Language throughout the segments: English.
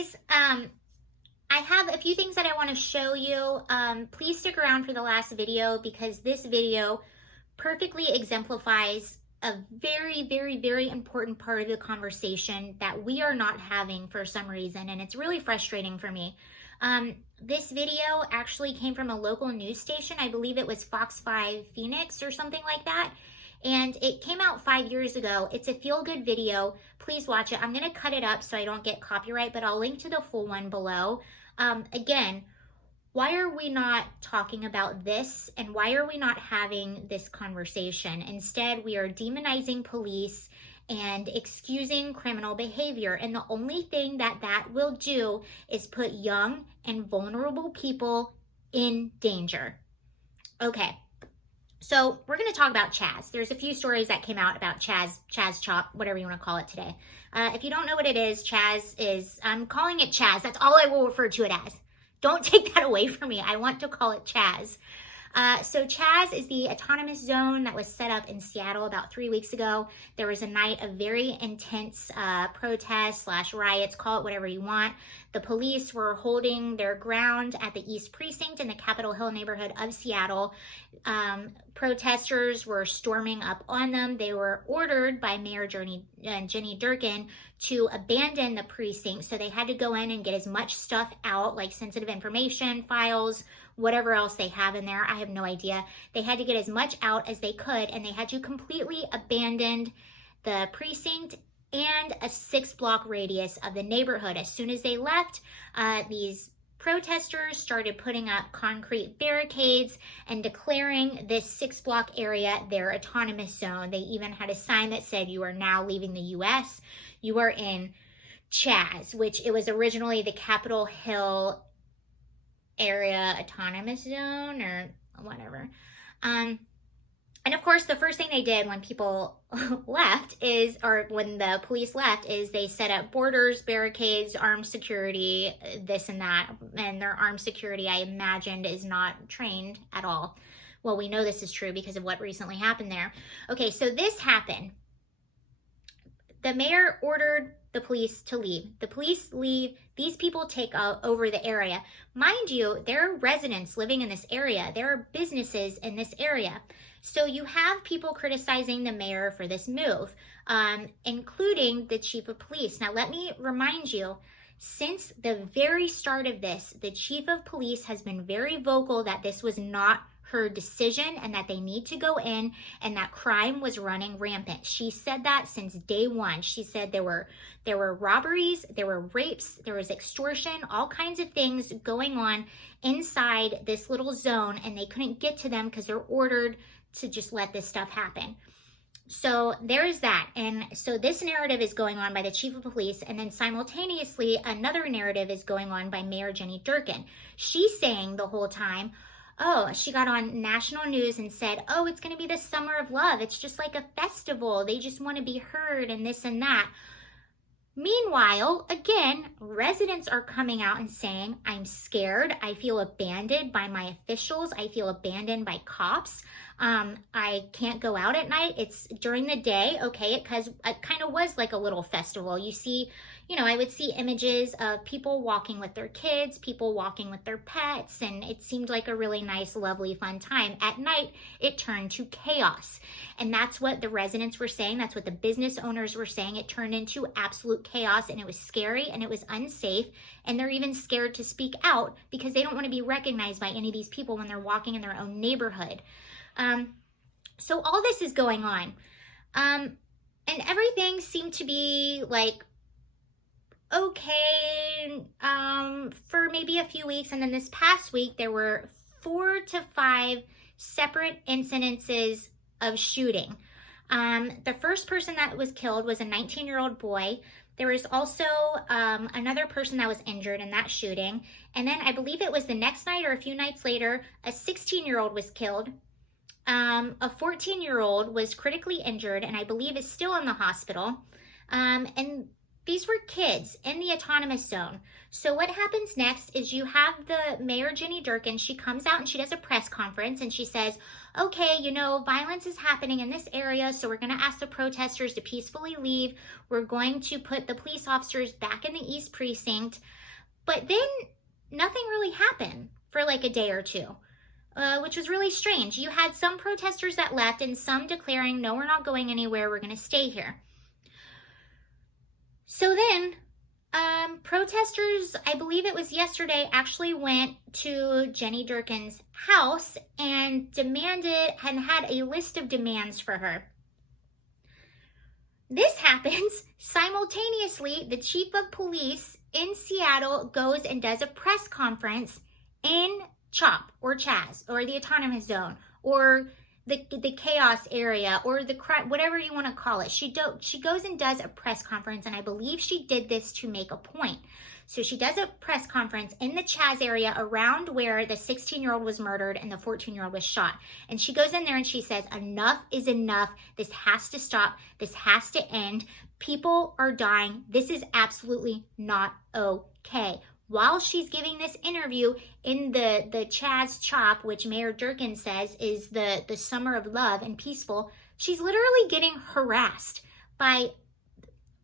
guys, I have a few things that I want to show you. Please stick around for the last video because this video perfectly exemplifies a very, very, very important part of the conversation that we are not having for some reason, and it's really frustrating for me. This video actually came from a local news station. I believe it was Fox 5 Phoenix or something like that. And it came out 5 years ago. It's a feel-good video. Please watch it. I'm going to cut it up so I don't get copyright, but I'll link to the full one below. Again, why are we not talking about this, and why are we not having this conversation? Instead, we are demonizing police and excusing criminal behavior. And the only thing that will do is put young and vulnerable people in danger. Okay. So we're going to talk about CHAZ. There's a few stories that came out about CHAZ Chop, whatever you want to call it today. If you don't know what it is, CHAZ is, I'm calling it CHAZ. That's all I will refer to it as. Don't take that away from me. I want to call it CHAZ. So CHAZ is the autonomous zone that was set up in Seattle about 3 weeks ago. There was a night of very intense protests / riots, call it whatever you want. The police were holding their ground at the East Precinct in the Capitol Hill neighborhood of Seattle. Protesters were storming up on them. They were ordered by Mayor Jenny Durkin to abandon the precinct. So they had to go in and get as much stuff out, like sensitive information, files, whatever else they have in there. I have no idea. They had to get as much out as they could, and they had to completely abandon the precinct and a 6-block radius of the neighborhood. As soon as they left, these protesters started putting up concrete barricades and declaring this 6-block area their autonomous zone. They even had a sign that said, "You are now leaving the U.S. You are in CHAZ," which it was originally the Capitol Hill area autonomous zone or whatever. And of course, the first thing they did when people left is, or when the police left, is they set up borders, barricades, armed security, this and that. And their armed security, I imagined, is not trained at all. Well, we know this is true because of what recently happened there. Okay, so this happened. The mayor ordered the police to leave. The police leave. These people take over the area. Mind you, there are residents living in this area. There are businesses in this area. So you have people criticizing the mayor for this move, including the chief of police. Now, let me remind you, since the very start of this, the chief of police has been very vocal that this was not her decision and that they need to go in, and that crime was running rampant. She said that since day one. She said there were robberies, there were rapes, there was extortion, all kinds of things going on inside this little zone, and they couldn't get to them because they're ordered to just let this stuff happen. So there is that. And so this narrative is going on by the chief of police, and then simultaneously another narrative is going on by Mayor Jenny Durkin. She's saying the whole time, oh, she got on national news and said, oh, it's going to be the summer of love. It's just like a festival. They just want to be heard and this and that. Meanwhile, again, residents are coming out and saying, I'm scared. I feel abandoned by my officials. I feel abandoned by cops. I can't go out at night. It's during the day. Okay, it kind of was like a little festival. You see, I would see images of people walking with their kids, people walking with their pets, and it seemed like a really nice, lovely, fun time. At night, it turned to chaos. And that's what the residents were saying. That's what the business owners were saying. It turned into absolute chaos, and it was scary, and it was unsafe, and they're even scared to speak out because they don't want to be recognized by any of these people when they're walking in their own neighborhood. So all this is going on. And everything seemed to be like, okay, for maybe a few weeks. And then this past week, there were 4 to 5 separate incidences of shooting. The first person that was killed was a 19-year-old boy. There was also another person that was injured in that shooting. And then I believe it was the next night or a few nights later, a 16-year-old was killed. A 14-year-old was critically injured and I believe is still in the hospital. And These were kids in the autonomous zone. So what happens next is you have the Mayor Jenny Durkin. She comes out and she does a press conference and she says, okay, you know, violence is happening in this area, so we're going to ask the protesters to peacefully leave. We're going to put the police officers back in the East Precinct. But then nothing really happened for like a day or two, which was really strange. You had some protesters that left and some declaring, no, we're not going anywhere, we're going to stay here. So then protesters, I believe it was yesterday, actually went to Jenny Durkin's house and demanded and had a list of demands for her. This happens simultaneously. The chief of police in Seattle goes and does a press conference in CHOP or CHAZ or the autonomous zone or the chaos area or the whatever you want to call it. She goes and does a press conference, and I believe she did this to make a point. So she does a press conference in the CHAZ area around where the 16-year-old was murdered and the 14-year-old was shot. And she goes in there and she says, enough is enough. This has to stop. This has to end. People are dying. This is absolutely not okay. While she's giving this interview in the CHAZ CHOP, which Mayor Durkin says is the summer of love and peaceful, she's literally getting harassed by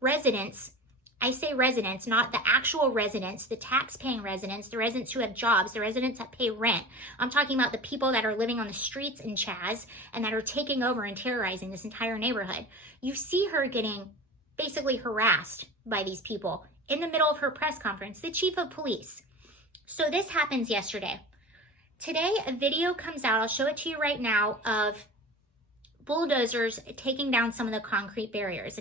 residents. I say residents, not the actual residents, the tax-paying residents, the residents who have jobs, the residents that pay rent. I'm talking about the people that are living on the streets in CHAZ and that are taking over and terrorizing this entire neighborhood. You see her getting basically harassed by these people in the middle of her press conference, the chief of police. So this happens yesterday. Today, a video comes out, I'll show it to you right now, of bulldozers taking down some of the concrete barriers.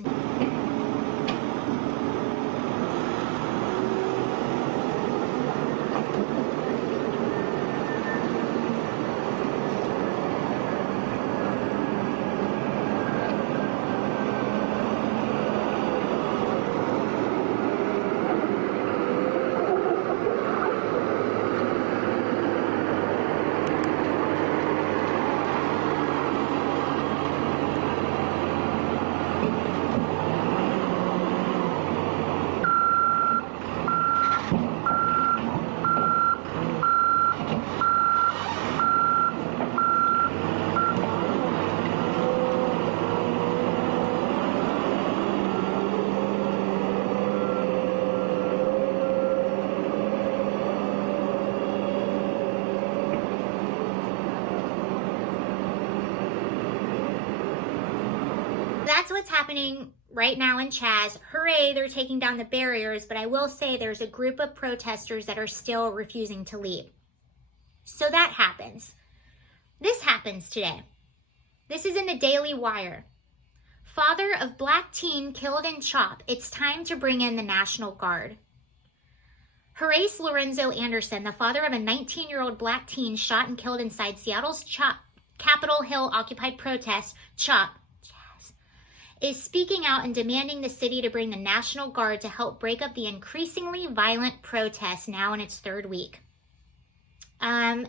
That's what's happening right now in CHAZ. Hooray, they're taking down the barriers, but I will say there's a group of protesters that are still refusing to leave. So that happens. This happens today. This is in the Daily Wire. Father of Black teen killed in CHOP. It's time to bring in the National Guard. Horace Lorenzo Anderson, the father of a 19-year-old Black teen shot and killed inside Seattle's Capitol Hill occupied protest, CHOP, is speaking out and demanding the city to bring the National Guard to help break up the increasingly violent protests now in its third week.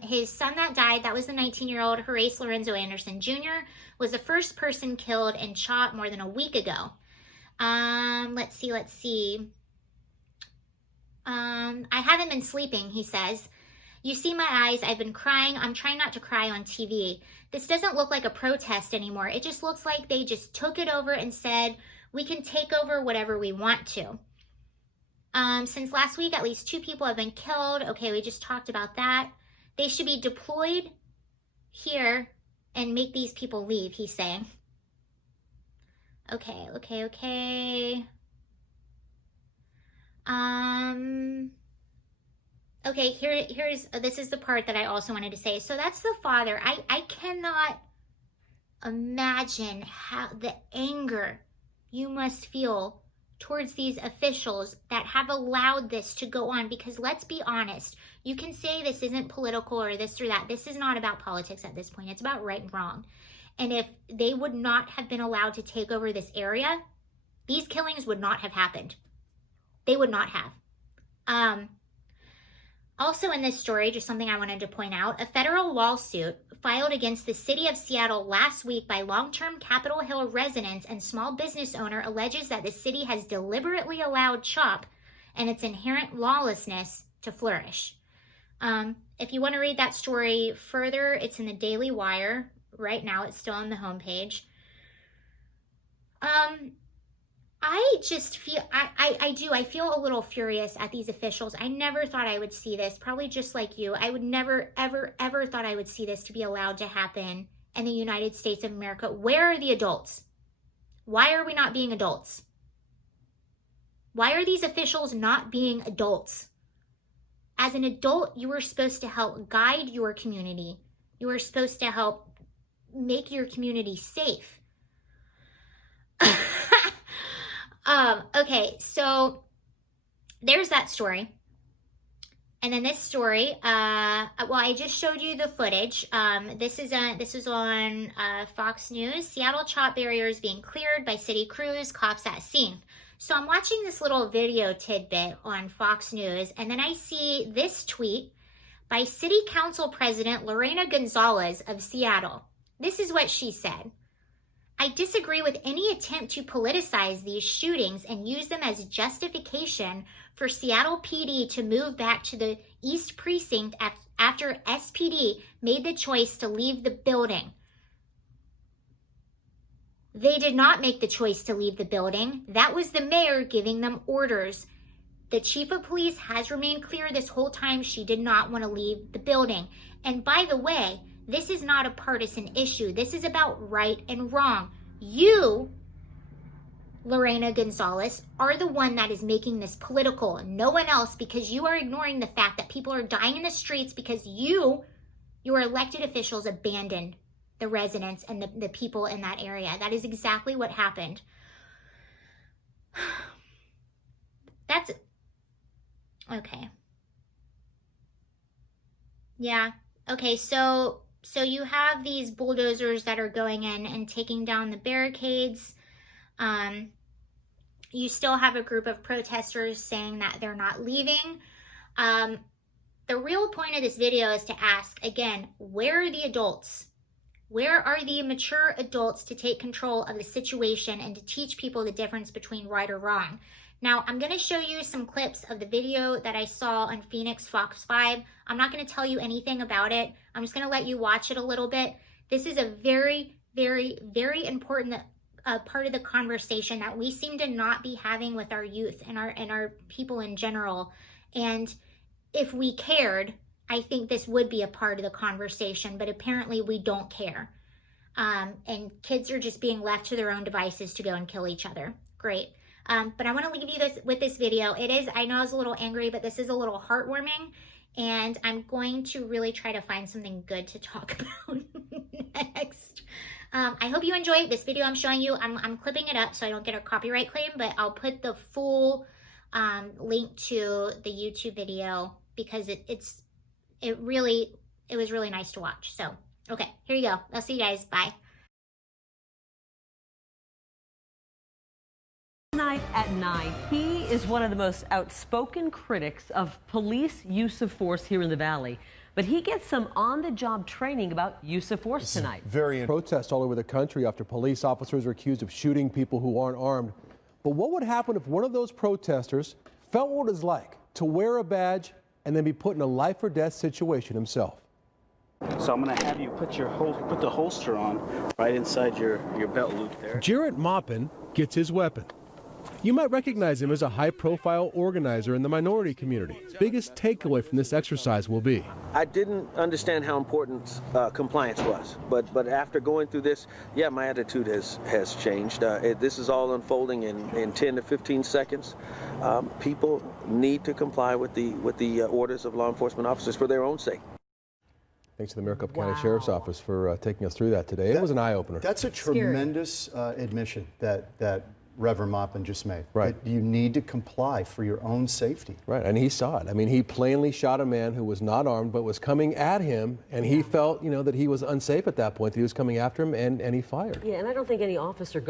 His son that died, that was the 19-year-old Horace Lorenzo Anderson Jr., was the first person killed in CHOP more than a week ago. Let's see. I haven't been sleeping, he says. You see my eyes, I've been crying. I'm trying not to cry on TV. This doesn't look like a protest anymore. It just looks like they just took it over and said, we can take over whatever we want to. Since last week, at least 2 people have been killed. Okay, we just talked about that. They should be deployed here and make these people leave, he's saying. Okay. Okay, this is the part that I also wanted to say. So that's the father. I cannot imagine how the anger you must feel towards these officials that have allowed this to go on, because let's be honest, you can say this isn't political or this or that. This is not about politics at this point. It's about right and wrong. And if they would not have been allowed to take over this area, these killings would not have happened. They would not have. Also in this story, just something I wanted to point out, a federal lawsuit filed against the city of Seattle last week by long-term Capitol Hill residents and small business owner alleges that the city has deliberately allowed CHOP and its inherent lawlessness to flourish. If you want to read that story further, it's in the Daily Wire. Right now, it's still on the homepage. I just feel, I feel a little furious at these officials. I never thought I would see this, probably just like you. I would never, ever, ever thought I would see this to be allowed to happen in the United States of America. Where are the adults? Why are we not being adults? Why are these officials not being adults? As an adult, you are supposed to help guide your community. You are supposed to help make your community safe. Okay, so there's that story. And then this story, well, I just showed you the footage. This is on Fox News. Seattle CHOP barriers being cleared by city crews, cops at scene. So I'm watching this little video tidbit on Fox News, and then I see this tweet by City Council President Lorena Gonzalez of Seattle. This is what she said. I disagree with any attempt to politicize these shootings and use them as justification for Seattle PD to move back to the East Precinct after SPD made the choice to leave the building. They did not make the choice to leave the building. That was the mayor giving them orders. The chief of police has remained clear this whole time she did not want to leave the building. And by the way, this is not a partisan issue. This is about right and wrong. You, Lorena Gonzalez, are the one that is making this political. No one else, because you are ignoring the fact that people are dying in the streets because your elected officials abandoned the residents and the people in that area. That is exactly what happened. That's okay. Yeah. Okay, so you have these bulldozers that are going in and taking down the barricades. You still have a group of protesters saying that they're not leaving. The real point of this video is to ask, again, where are the adults? Where are the mature adults to take control of the situation and to teach people the difference between right or wrong? Now, I'm going to show you some clips of the video that I saw on Phoenix Fox 5. I'm not going to tell you anything about it. I'm just going to let you watch it a little bit. This is a very, very, very important part of the conversation that we seem to not be having with our youth and our people in general. And if we cared, I think this would be a part of the conversation, but apparently we don't care. And kids are just being left to their own devices to go and kill each other. Great. But I want to leave you with this video. I know I was a little angry, but this is a little heartwarming. And I'm going to really try to find something good to talk about next. I hope you enjoyed this video I'm showing you. I'm clipping it up so I don't get a copyright claim, but I'll put the full link to the YouTube video because it was really nice to watch. So, okay, here you go. I'll see you guys. Bye. Tonight at 9, he is one of the most outspoken critics of police use of force here in the Valley. But he gets some on-the-job training about use of force tonight. Protests all over the country after police officers are accused of shooting people who aren't armed. But what would happen if one of those protesters felt what it's like to wear a badge and then be put in a life-or-death situation himself? So I'm going to have you put the holster on right inside your belt loop there. Jarrett Maupin gets his weapon. You might recognize him as a high-profile organizer in the minority community. Biggest takeaway from this exercise will be: I didn't understand how important compliance was, but after going through this, yeah, my attitude has changed. This is all unfolding in 10 to 15 seconds. People need to comply with the orders of law enforcement officers for their own sake. Thanks to the Maricopa County Sheriff's Office for taking us through that today. It was an eye-opener. That's a tremendous admission that Reverend Maupin just made. Right. You need to comply for your own safety. Right, and he saw it. I mean, he plainly shot a man who was not armed but was coming at him, and he felt, that he was unsafe at that point, that he was coming after him, and he fired. Yeah, and I don't think any officer